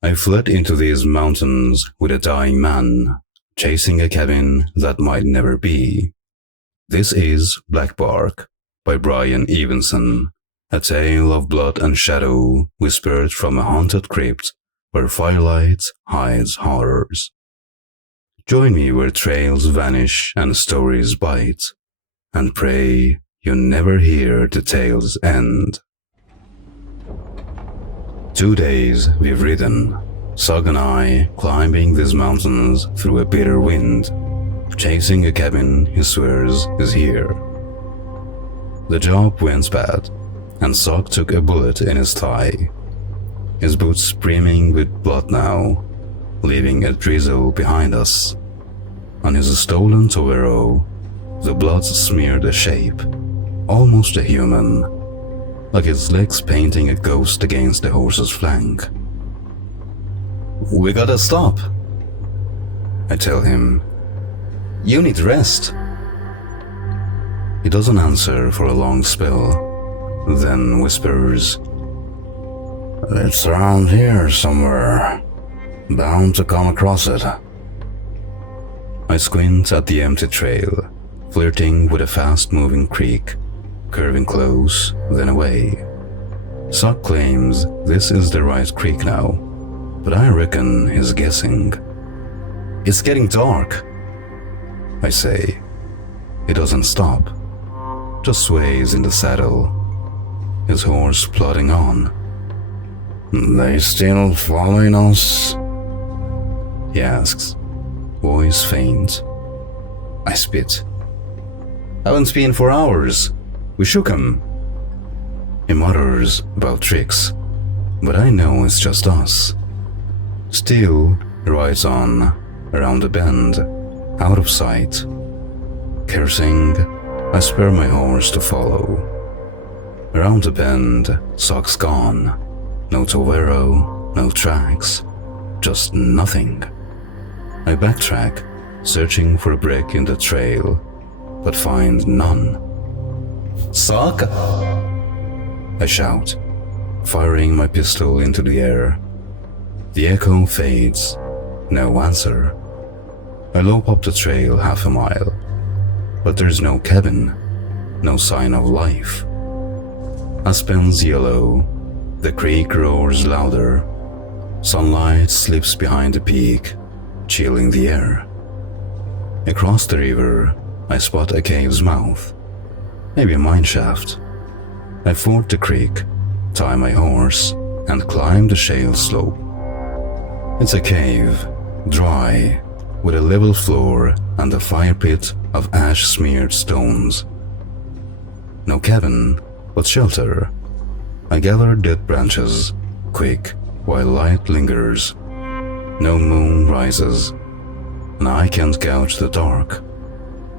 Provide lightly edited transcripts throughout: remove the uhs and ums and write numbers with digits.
I fled into these mountains with a dying man, chasing a cabin that might never be. This is Black Bark by Brian Evenson, a tale of blood and shadow whispered from a haunted crypt where firelight hides horrors. Join me where trails vanish and stories bite, and pray you never hear the tale's end. 2 days we've ridden, Sugg and I climbing these mountains through a bitter wind, chasing a cabin he swears is here. The job went bad, and Sugg took a bullet in his thigh, his boots brimming with blood now, leaving a drizzle behind us. On his stolen Tobero, the blood smeared a shape, almost a human, like its legs painting a ghost against the horse's flank. "We gotta stop," I tell him. "You need rest." He doesn't answer for a long spell, then whispers, "It's around here somewhere. Bound to come across it." I squint at the empty trail, flirting with a fast-moving creek, curving close, then away. Sugg claims this is the right creek now, but I reckon he's guessing. "It's getting dark," I say. He doesn't stop, just sways in the saddle, his horse plodding on. "They still following us?" he asks, voice faint. I spit. "Haven't been for hours. We shook 'em." He mutters about tricks, but I know it's just us. Still, he rides on, around the bend, out of sight. Cursing, I spur my horse to follow. Around the bend, Sugg's gone. No Tobero, no tracks, just nothing. I backtrack, searching for a break in the trail, but find none. "Sugg!" I shout, firing my pistol into the air. The echo fades, no answer. I lope up the trail half a mile, but there's no cabin, no sign of life. Aspens yellow, the creek roars louder. Sunlight slips behind the peak, chilling the air. Across the river, I spot a cave's mouth, maybe a mine shaft. I ford the creek, tie my horse, and climb the shale slope. It's a cave, dry, with a level floor and a fire pit of ash-smeared stones. No cabin, but shelter. I gather dead branches, quick, while light lingers. No moon rises, and I can't gouge the dark.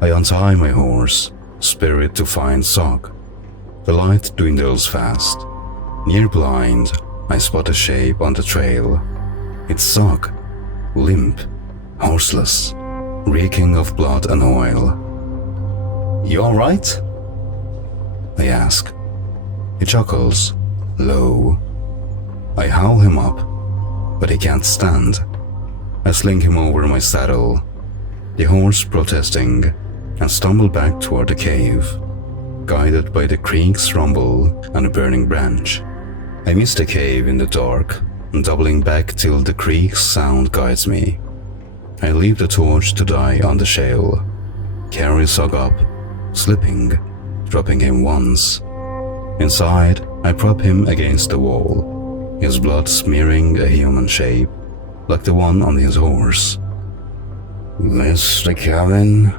I untie my horse, spur it to find Sugg. The light dwindles fast. Near blind, I spot a shape on the trail. It's Sugg, limp, horseless, reeking of blood and oil. "You alright?" I ask. He chuckles, low. I howl him up, but he can't stand. I sling him over my saddle, the horse protesting, and stumble back toward the cave, guided by the creek's rumble and a burning branch. I miss the cave in the dark, doubling back till the creek's sound guides me. I leave the torch to die on the shale, carry Sugg up, slipping, dropping him once. Inside, I prop him against the wall, his blood smearing a human shape, like the one on his horse. "This the cabin?"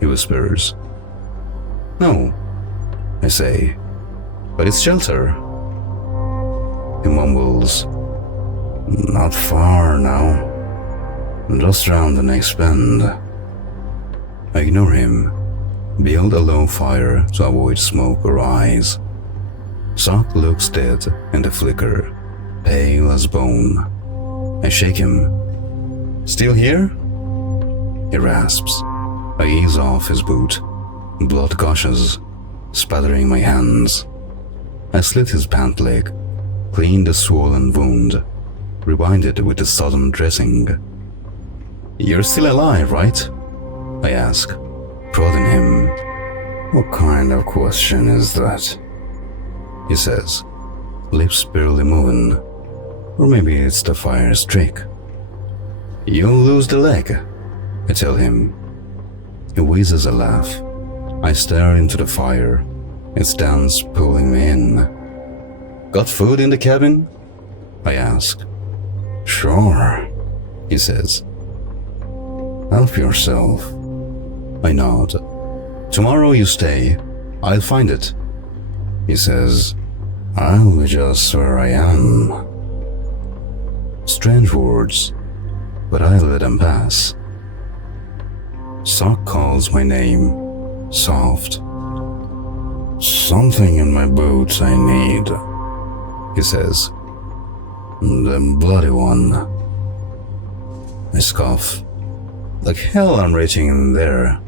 he whispers. "No," I say, "but it's shelter." He mumbles, "Not far now. Just round the next bend." I ignore him, build a low fire to avoid smoke or eyes. Sugg looks dead in the flicker, pale as bone. I shake him. "Still here?" He rasps. I ease off his boot. Blood gushes, spattering my hands. I slit his pant leg, clean the swollen wound. rewinded with the sudden dressing. "You're still alive, right?" I ask, prodding him. "What kind of question is that?" he says, lips barely moving. Or maybe it's the fire's trick. "You'll lose the leg," I tell him. He wheezes a laugh. I stare into the fire. It stands pulling me in. "Got food in the cabin?" I ask. "Sure," he says. "Help yourself." I nod. "Tomorrow you stay. I'll find it," he says. "I'll be just where I am." Strange words, but I let them pass. Sugg calls my name, soft. "Something in my boots I need," he says. "The bloody one." I scoff. "Like hell I'm reaching in there.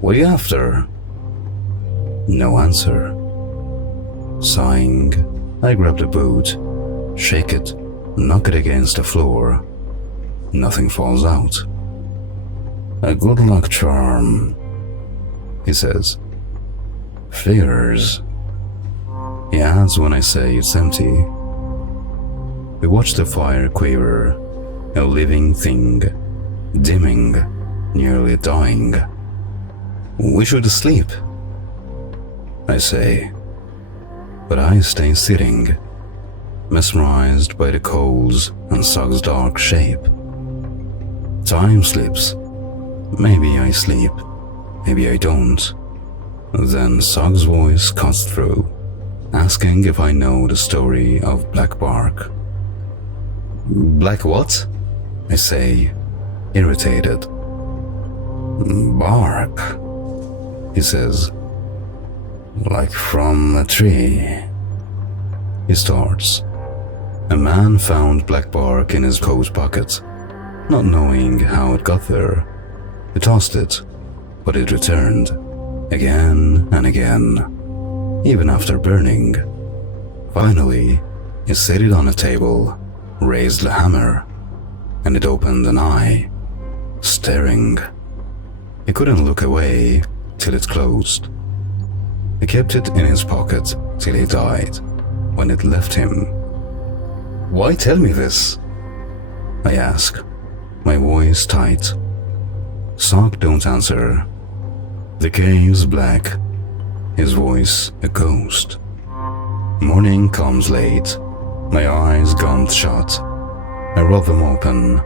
What are you after?" No answer. Sighing, I grab the boot, shake it, knock it against the floor. Nothing falls out. "A good luck charm," he says. "Figures," he adds when I say it's empty. We watch the fire quiver, a living thing, dimming, nearly dying. "We should sleep," I say, but I stay sitting, mesmerized by the coals and Sugg's dark shape. Time slips. Maybe I sleep, maybe I don't. Then Sugg's voice cuts through, asking if I know the story of Black Bark. "Black what?" I say, irritated. "Bark," he says. "Like from a tree." He starts. A man found black bark in his coat pocket, not knowing how it got there. He tossed it, but it returned, again and again, even after burning. Finally, he set it on a table, raised the hammer, and it opened an eye, staring. He couldn't look away till it closed. He kept it in his pocket till he died, when it left him. "Why tell me this?" I ask, my voice tight. Sugg don't answer. The cave's black, his voice a ghost. Morning comes late, my eyes gummed shut. I rub them open.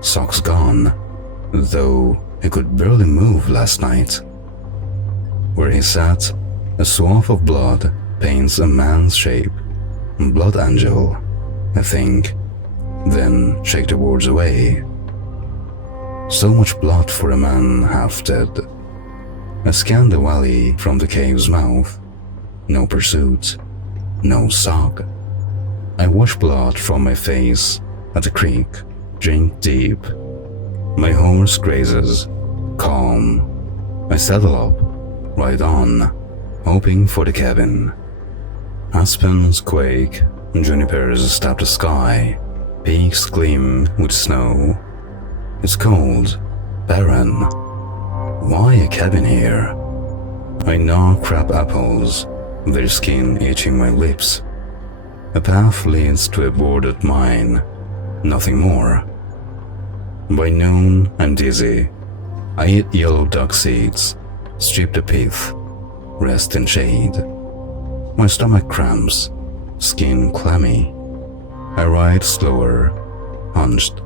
Sugg's gone, though he could barely move last night. Where he sat, a swath of blood paints a man's shape. Blood angel, I think, then shake the words away. So much blood for a man half dead. I scan the valley from the cave's mouth. No pursuit, no Sugg. I wash blood from my face at the creek, drink deep. My horse grazes, calm. I saddle up, ride on, hoping for the cabin. Aspens quake, junipers stab the sky, peaks gleam with snow. It's cold, barren. Why a cabin here? I gnaw crab apples, their skin itching my lips. A path leads to a boarded mine, nothing more. By noon, I'm dizzy. I eat yellow duck seeds, strip the pith, rest in shade. My stomach cramps, skin clammy. I ride slower, hunched,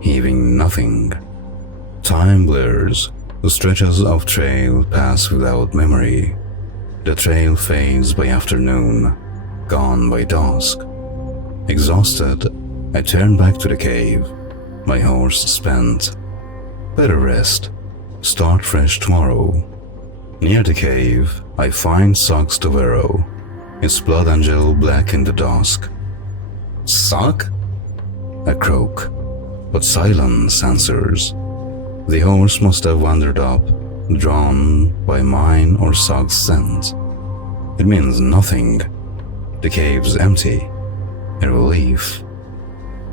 heaving nothing. Time blurs, the stretches of trail pass without memory. The trail fades by afternoon, gone by dusk. Exhausted, I turn back to the cave, my horse spent. Better rest, start fresh tomorrow. Near the cave, I find Sugg's Tavero, his blood angel black in the dusk. "Sugg?" I croak, but silence answers. The horse must have wandered up, drawn by mine or Sugg's scent. It means nothing. The cave's empty. A relief.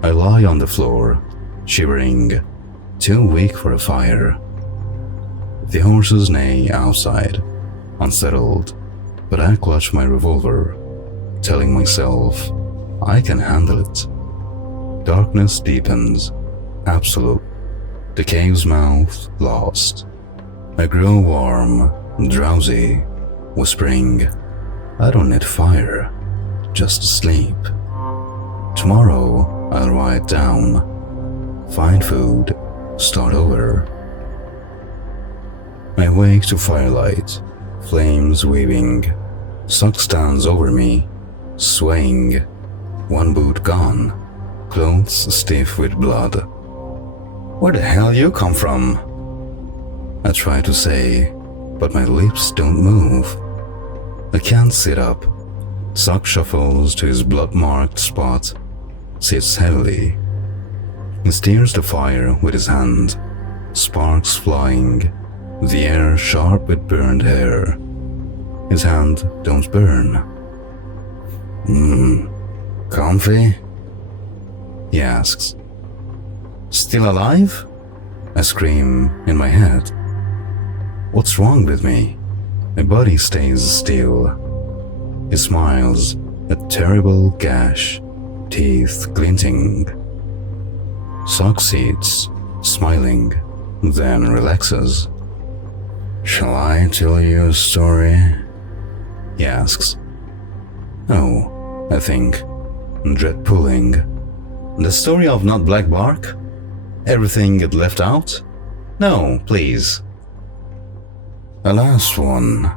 I lie on the floor, shivering, too weak for a fire. The horses neigh outside, unsettled, but I clutch my revolver, telling myself I can handle it. Darkness deepens, absolute. The cave's mouth lost. I grow warm, drowsy, whispering, I don't need fire, just sleep. Tomorrow I'll write down, find food, start over. I wake to firelight, flames weaving. Sugg stands over me, swaying, one boot gone, clothes stiff with blood. Where the hell you come from? I try to say, but my lips don't move. I can't sit up. Sugg shuffles to his blood-marked spot, sits heavily. He steers the fire with his hand, sparks flying, the air sharp with burned hair. His hand don't burn. Comfy? He asks. Still alive? I scream in my head. What's wrong with me? My body stays still. He smiles, a terrible gash, teeth glinting. Sugg sits, smiling, then relaxes. Shall I tell you a story? He asks. Oh, I think, dread pulling. The story of not black bark? Everything get left out? No, please. A last one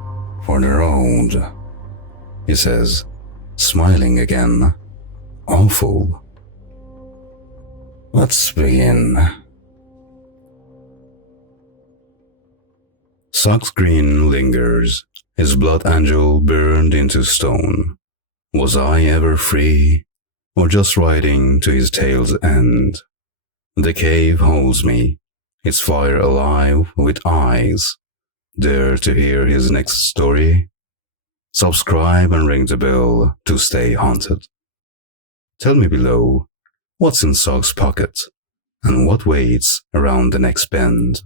for the road, he says, smiling again. Awful. Let's begin. Sugg's grin lingers, his blood angel burned into stone. Was I ever free, or just riding to his tale's end? The cave holds me, its fire alive with eyes. Dare to hear his next story? Subscribe and ring the bell to stay haunted. Tell me below, what's in Sugg's pocket, and what waits around the next bend?